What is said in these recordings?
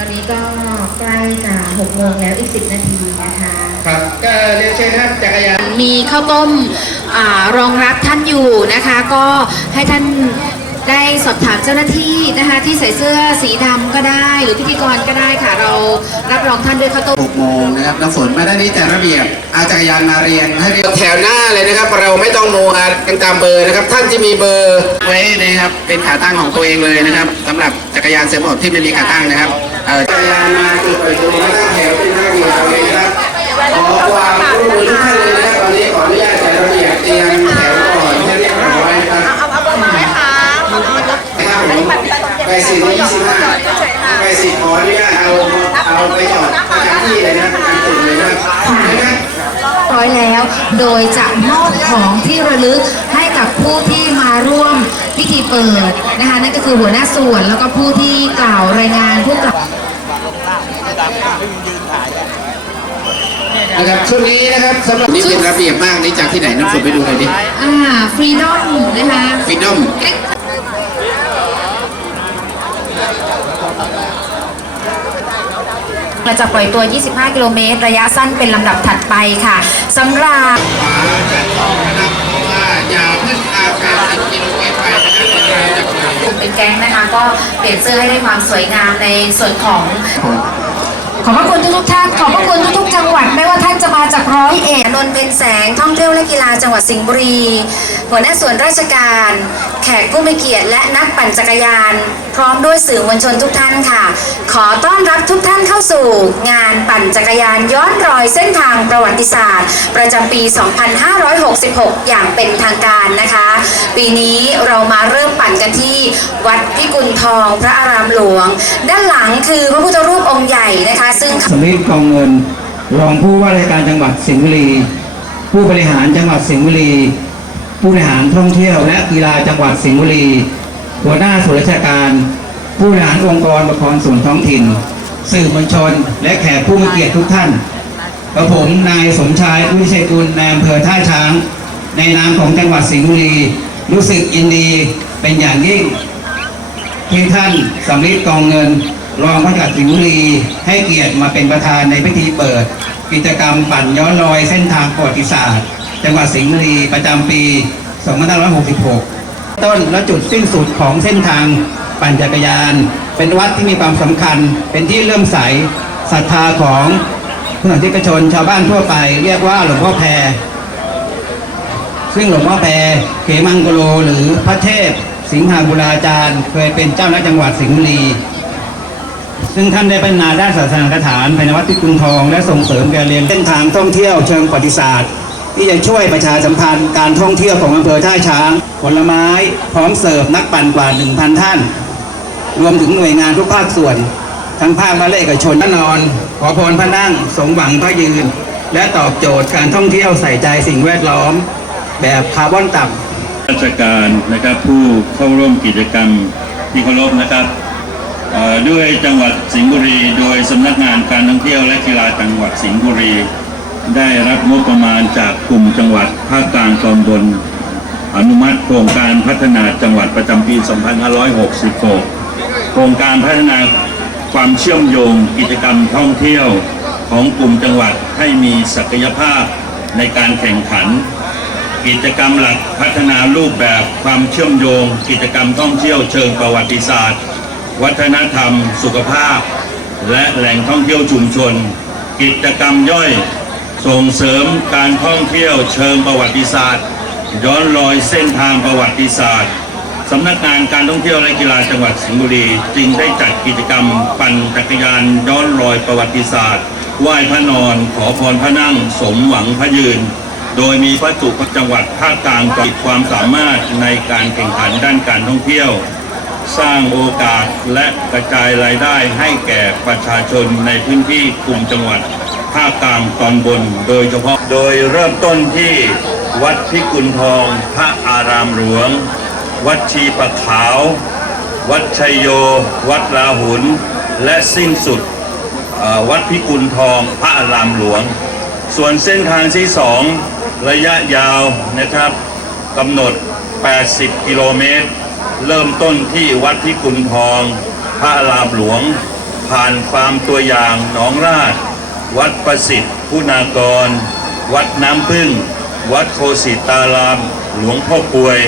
ตอนนี้ก็ใกล้จะ6โมงแล้วอีก10นาทีนะคะ ครับก็เรียนเชิญนะครับจักรยานมีข้าวต้มอารองรับท่านอยู่นะคะ ก็ให้ท่านได้สอบถามเจ้าหน้าที่นะคะ ที่ใส่เสื้อสีดำก็ได้ หรือพิธีกรก็ได้ค่ะ เรารับรองท่านด้วยข้าวต้ม6โมงนะครับน้ำฝนมาด้านนี้จัดระเบียบเอาจักรยานมาเรียงให้เรียงแถวหน้าเลยนะครับ เราไม่ต้องโนอากันตามเบอร์นะครับ ท่านจะมีเบอร์ไว้นะครับเป็นขาตั้งของตัวเองเลยนะครับสำหรับจักรยานเซฟอดที่ไม่มีขาตั้งนะครับเอ่อ จักรยานมาจุดเปิดตัวมาตั้งแถวเป็นระเบียบเลยนะครับขอความร่วมมือทุกท่านเลยนะครับตอนนี้ขออนุญาตจัดระเบียบเตียมแถวก่อนให้เรียบร้อยครับเอาเอาเบอร์มาไหมคะนะครับผมไปสี่ร้อยยี่สิบห้าไปสี่ขออนุญาตเอาเอาไปจอดประจำที่เลยนะครับประจำจุดเลยนะครับนะครับร้อยแล้ว โดยจะมอบของที่ระลึกให้กับผู้ที่มาร่วมพิธีเปิดนะคะนั่นก็คือหัวหน้าส่วนแล้วก็ผู้ที่กล่าวรายงานผู้กล่าว นะครับชุดนี้นะครับสำหรับนี่เป็นระเบียบมากนี่จากที่ไหนน้ำฝนไปดูหน่อยดิอ่าฟรีดอมนะคะฟินอมเราจะปล่อยตัว 25 กิโลเมตร ระยะสั้นเป็นลำดับถัดไปค่ะสำหรับขวาจะออกนะครับเพราะว่าอย่าเพิ่งอาการสิบกิโลเมตรไปนะครับเราจะปล่อยกลุ่มเป็นแก๊งนะคะ ก็เปลี่ยนเสื้อให้ได้ความสวยงามในส่วนของข อบพระคุณทุกๆท่าน ขอบพระคุณทุกๆจังหวัด ไม่ว่าท่านจะมาจากร้อยเอ็ดนนท์เป็นแสง ท่องเที่ยวและกีฬาจังหวัดสิงห์บุรี หัวหน้าส่วนราชการ แขกผู้มีเกียรติและนักปั่นจักรยาน พร้อมด้วยสื่อมวลชนทุกท่านค่ะ ขอต้อนรับทุกท่านเข้าสู่ งานปั่นจักรยานย้อนรอยเส้นทางประวัติศาสตร์ ประจำปี 2566 อย่างเป็นทางการนะคะ ปีนี้เรามาเริ่ม ปั่นกันที่วัดพิกุลทองพระอารามหลวง ด้านหลังคือพระพุทธรูปองค์ใหญ่นะคะ ซึ่งสำลิดกองเงิน รองผู้ว่าราชการจังหวัดสิงห์บุรี ผู้บริหารจังหวัดสิงห์บุรี ผู้บริหารท่องเที่ยว และกีฬาจังหวัดสิงห์บุรี หัวหน้าส่วนราชการ ผู้บริหารองค์กรปกครองส่วนท้องถิ่น สื่อมวลชน และแขกผู้มีเกียรติทุกท่านกระผมนายสมชายผู้ชัยกุลนายอำเภอท่าช้าง ในนามของจังหวัดสิงห์บุรี รู้สึกยินดี เป็นอย่างยิ่ง ที่ท่านสำริดกองเงิน รองผู้จัดสิงห์บุรีให้เกียรติมาเป็นประธานในพิธีเปิด กิจกรรมปั่นย้อนรอยเส้นทางประวัติศาสตร์ จังหวัดสิงห์บุรีประจำปี 2566 ต้นและจุดสิ้นสุดของเส้นทางปั่นจักรยาน เป็นวัดที่มีความสำคัญ เป็นที่เลื่อมใสศรัทธาของเพื่อนที่กชนชาวบ้านทั่วไป เรียกว่าหลวงพ่อแพร ซึ่งหลวงพ่อแพรเขมังกโลหรือพระเทพ สิงหาบุราจารย์ เคยเป็นเจ้าหน้าจังหวัดสิงห์บุรี ซึ่งท่านได้พัฒนาด้านศาสนสถานภายในวัดพิกุลทอง และส่งเสริมการเรียนเส้นทางท่องเที่ยวเชิงประวัติศาสตร์ที่จะช่วยประชาสัมพันธ์การท่องเที่ยวของอำเภอท่าช้าง ผลไม้พร้อมเสิร์ฟนักปั่นกว่า 1,000 ท่าน รวมถึงหน่วยงานทุกภาคส่วน ทั้งภาครัฐและเอกชนแน่นอน ขอพรพระนั่ง สมหวังพระยืน และตอบโจทย์การท่องเที่ยวใส่ใจสิ่งแวดล้อม แบบคาร์บอนต่ำราชการนะครับผู้เข้าร่วมกิจกรรมที่เคารพนะครับด้วยจังหวัดสิงห์บุรี โดยสำนักงานการท่องเที่ยวและกีฬาจังหวัดสิงห์บุรี ได้รับงบประมาณจากกลุ่มจังหวัดภาคกลางตอนบน อนุมัติโครงการพัฒนาจังหวัดประจำปี 2566 โครงการพัฒนาความเชื่อมโยงกิจกรรมท่องเที่ยวของกลุ่มจังหวัดให้มีศักยภาพในการแข่งขัน กิจกรรมหลักพัฒนารูปแบบความเชื่อมโยง กิจกรรมท่องเที่ยวเชิงประวัติศาสตร์ วัฒนธรรม สุขภาพ และแหล่งท่องเที่ยวชุมชน กิจกรรมย่อยส่งเสริมการท่องเที่ยวเชิงประวัติศาสตร์ ย้อนรอยเส้นทางประวัติศาสตร์สำนักงานการท่องเที่ยวและกีฬาจังหวัดสิงห์บุรีจึงได้จัดกิจกรรม ปั่นจักรยานย้อนรอยประวัติศาสตร์ไหว้พระนอน ขอพรพระนั่ง สมหวังพระยืน โดยมีพระจุจังหวัดภาคกลางมีความสามารถในการแข่งขันด้านการท่องเที่ยว สร้างโอกาสและกระจายรายได้ให้แก่ประชาชนในพื้นที่กลุ่มจังหวัดภาคกลางตอนบน โดยเฉพาะโดยเริ่มต้นที่วัดพิกุลทอง พระอารามหลวง วัดชีปะขาว วัดชัยโย วัดลาหุน และสิ้นสุดวัดพิกุลทอง พระอารามหลวง ส่วนเส้นทางที่สองระยะยาวนะครับกำหนด 80 กิโลเมตร เริ่มต้นที่วัดพิกุลทอง พระอารามหลวง ผ่านฟาร์มตัวอย่างหนองราช วัดประสิทธิ์คุณากร วัดน้ำพึ่ง วัดโคสิตาราม หลวงพ่อกลวย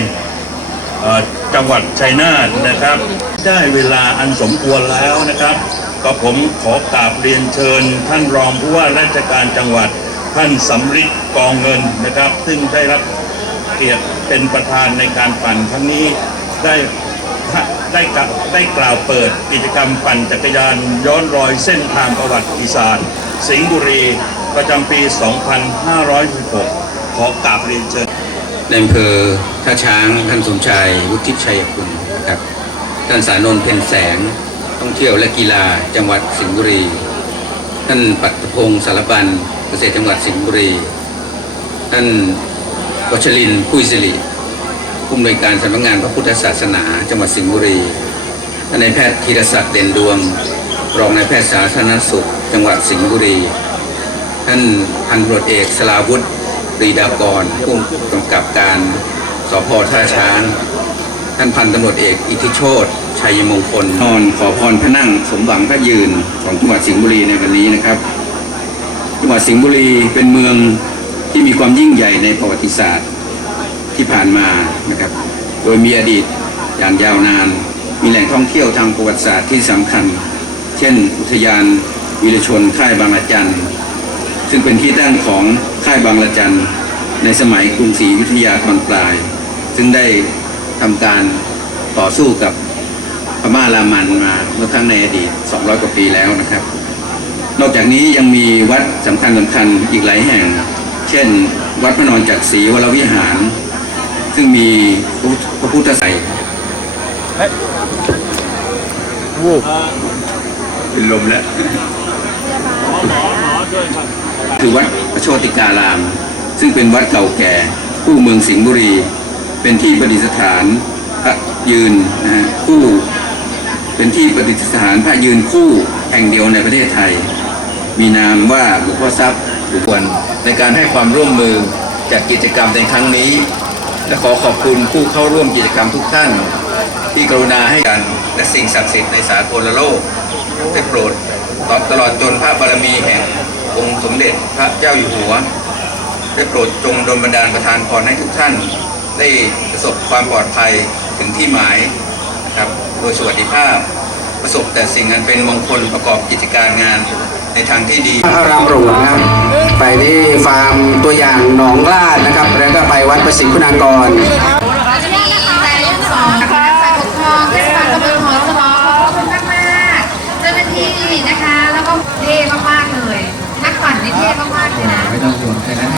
จังหวัดชัยนาทนะครับ ได้เวลาอันสมควรแล้วนะครับ ก็ผมขอกราบเรียนเชิญท่านรองผู้ว่าราชการจังหวัด ท่านสำริดกองเงินนะครับ ซึ่งได้รับเกียรติเป็นประธานในการปั่นครั้งนี้ได้ได้กล่าวได้กล่าวเปิดกิจกรรมปั่นจักรยานย้อนรอยเส้นทางประวัติศาสตร์สิงห์บุรีประจำปี 2516 ขอกราบเรียนเชิญในอำเภอท่าช้างท่านสมชายวุฒิชัยคุณนะครับท่านสานนท์เพ็ญแสงท่องเที่ยวและกีฬาจังหวัดสิงห์บุรี ท่านปัตตพงศ์สารบัน เกษตรจังหวัดสิงห์บุรี ท่านวชรินพุยสิริผู้อำนวยการสำนักงานพระพุทธศาสนาจังหวัดสิงห์บุรี ท่านนายแพทย์ธีรศักดิ์เด่นดวง รองนายแพทย์สาธารณสุข จังหวัดสิงห์บุรี ท่านพันตรวจเอกสลาวุฒิปรีดากรผู้กำกับการสพท่าช้าง ท่านพันตำรวจเอกอิทธิโชตชัยมงคลนอนขอพรพระนั่งสมหวังพระยืนของจังหวัดสิงห์บุรีในวันนี้นะครับ จังหวัดสิงห์บุรีเป็นเมืองที่มีความยิ่งใหญ่ในประวัติศาสตร์ที่ผ่านมานะครับ โดยมีอดีตอย่างยาวนาน มีแหล่งท่องเที่ยวทางประวัติศาสตร์ที่สำคัญ เช่น อุทยานวีรชนค่ายบางระจันซึ่งเป็นที่ตั้งของค่ายบางระจันในสมัยกรุงศรีอยุธยาตอนปลาย ซึ่งได้ทำการต่อสู้กับพม่ารามันมาเมื่อครั้งในอดีต 200 กว่าปีแล้วนะครับ นอกจากนี้ยังมีวัดสำคัญสำคัญอีกหลายแห่ง เช่น วัดพระนอนจักรศรีวรวิหาร ซึ่งมีพระพุทธไสยเป็นลมแล้วคือวัดพระโชติการาม ซึ่งเป็นวัดเก่าแก่คู่เมืองสิงห์บุรี เป็นที่ประดิษฐานพระยืนนะฮะคู่ เป็นที่ประดิษฐานพระยืนคู่แห่งเดียวในประเทศไทย มีนามว่าหลวงพ่อทรัพย์บุคคลในการให้ความร่วมมือจัดกิจกรรมในครั้งนี้ และขอขอบคุณผู้เข้าร่วมกิจกรรมทุกท่าน ที่กรุณาให้กันและสิ่งศักดิ์สิทธิ์ในสากลโลกได้โปรดตอบตลอดจนพระบารมีแห่งองค์สมเด็จพระเจ้าอยู่หัว ได้โปรดจงดลบันดาลประทานพรให้ทุกท่าน ได้ประสบความปลอดภัยถึงที่หมายนะครับโดยสวัสดิภาพประสบแต่สิ่งอันเป็นมงคลประกอบกิจการงาน ทางที่ดีพระรามหลวงนะครับไปที่ฟาร์มตัวอย่างหนองลาดนะครับ แล้วก็ไปวัดประสิทธิ์คุณากร เราจะมีนายกสองนะคะฝ่ายปกครองเทศบาลตำบลหอสมอขอบคุณมากมากๆเจ้าหน้าที่นะคะ แล้วก็เท่มากๆเลย นักปั่นนี่เท่มากๆเลยนะ ไม่ต้องห่วงแค่นั้น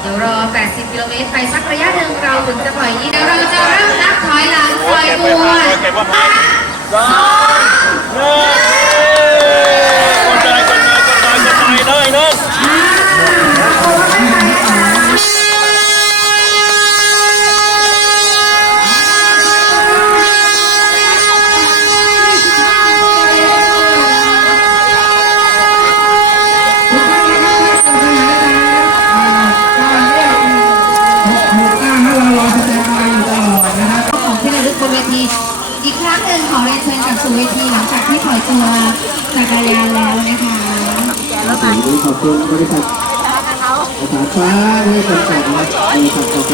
เดี๋ยวรอ 80 กิโลเมตรไปสักระยะหนึ่งเราถึงจะปล่อยยี่เดี๋ยวเราจะเริ่มนับถอยหลังปล่อยตัว ของที่ระลึกบนเวที อีกครั้งหนึ่งขอเรียนเชิญกลับ สู่เวทีหลังจากที่ปล่อยตัวจักรยานแล้วนะคะขอบคุณบริษัทภาษาฟ้าที่จำกัดนะบริษัทกาแฟ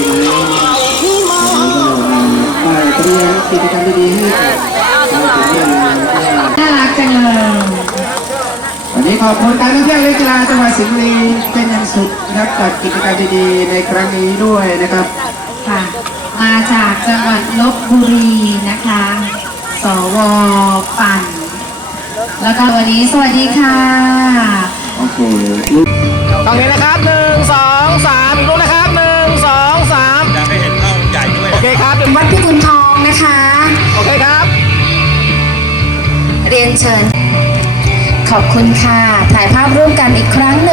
ฝ่ายเตรียมกิจกรรมดีๆให้กับชาวสิงห์บุรีแล้วก็น่ารักจังเลยวันนี้ขอบคุณการท่องเที่ยวและกีฬาจังหวัดสิงห์บุรีเป็นอย่างสุดนะครับจัดกิจกรรมดีๆในครั้งนี้ด้วยนะครับค่ะมาจากจังหวัดลบบุรีนะคะ สวแล้วก็วันนี้สวัสดีค่ะตรงนี้นะครับหนึ่งสองสามลูกนะครับหนึ่งสองสามอยากให้เห็นเท่าใหญ่ด้วยโอเคครับวัดพิกุลทองนะคะ โอเคครับ เรียนเชิญ ขอบคุณค่ะ ถ่ายภาพร่วมกันอีกครั้งหนึ่ง